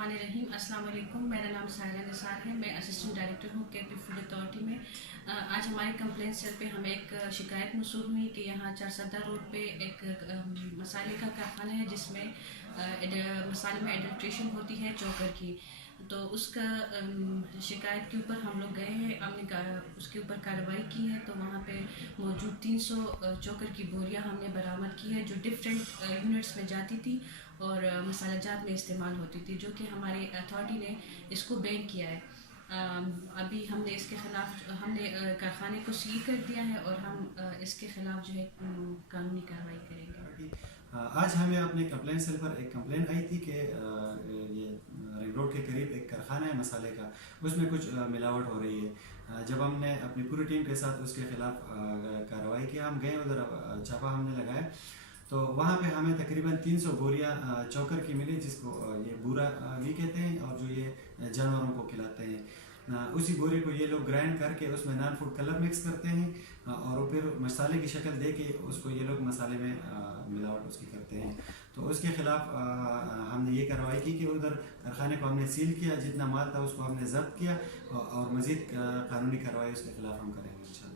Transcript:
बिस्मिल्लाहिर्रहमानिर्रहीम। अस्सलाम वालेकुम। मेरा नाम साहिरा निसार है। मैं असिस्टेंट डायरेक्टर हूँ केपी फूड अथॉरिटी में। आज हमारे कंप्लेंट सेल पे हमें एक शिकायत मौसूल हुई कि यहाँ चारसदा रोड पे एक मसाले का कारखाना है जिसमें मसाले में एडल्ट्रेशन होती है चोकर की। तो उसका शिकायत के ऊपर हम लोग गए हैं, हमने उसके ऊपर कार्रवाई की है। तो वहाँ पे मौजूद 300 चोकर की बोरियाँ हमने बरामद की है जो डिफरेंट यूनिट्स में जाती थी और मसाला जात में इस्तेमाल होती थी, जो कि हमारी अथॉरिटी ने इसको बैन किया है। अभी हमने इसके ख़िलाफ़ कारखाने को सील कर दिया है और हम इसके ख़िलाफ़ जो है कानूनी कार्रवाई करेंगे। आज हमें अपने कंप्लेंट सेल पर एक कंप्लेंट आई थी कि ये रिंग रोड के करीब एक कारखाना है मसाले का, उसमें कुछ मिलावट हो रही है। जब हमने अपनी पूरी टीम के साथ उसके ख़िलाफ़ कार्रवाई की, हम गए उधर, छापा हमने लगाया तो वहाँ पे हमें तकरीबन 300 बोरियाँ चोकर की मिली, जिसको ये बूरा भी कहते हैं और जो ये जानवरों को खिलाते हैं। उसी बोरे को ये लोग ग्राइंड करके उसमें नॉन फूड कलर मिक्स करते हैं और फिर मसाले की शक्ल दे के उसको ये लोग मसाले में मिलावट उसकी करते हैं। तो उसके ख़िलाफ़ हमने ये कार्रवाई की कि उधर कारखाने को हमने सील किया, जितना माल था उसको हमने ज़ब्त किया और मज़ीद कानूनी कार्रवाई उसके ख़िलाफ़ हम करेंगे इंशाल्लाह।